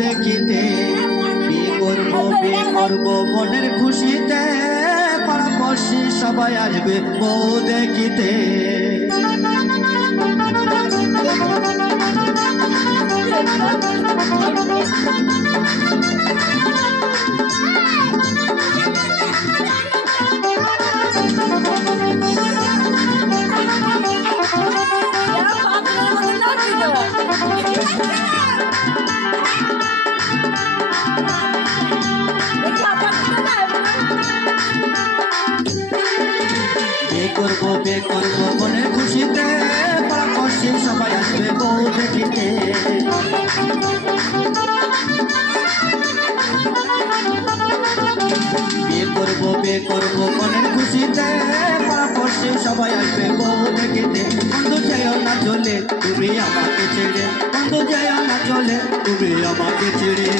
দেখিতে। বিয়ে করবো মনের খুশিতে, পাড়াপড়শি সবাই আসবে বউ দেখিতে। বিয়ে করবো মনের খুশিতে, পাড়াপড়শি সবাই আসবে বউ দেখিতে। বিয়ে করবো মনের খুশিতে, পাড়াপড়শি সবাই আসবে বউ দেখিতে। বন্ধু যেও না চলে তুমি আমাকে ছেড়ে, বন্ধু যেও না চলে তুমি আমাকে ছেড়ে।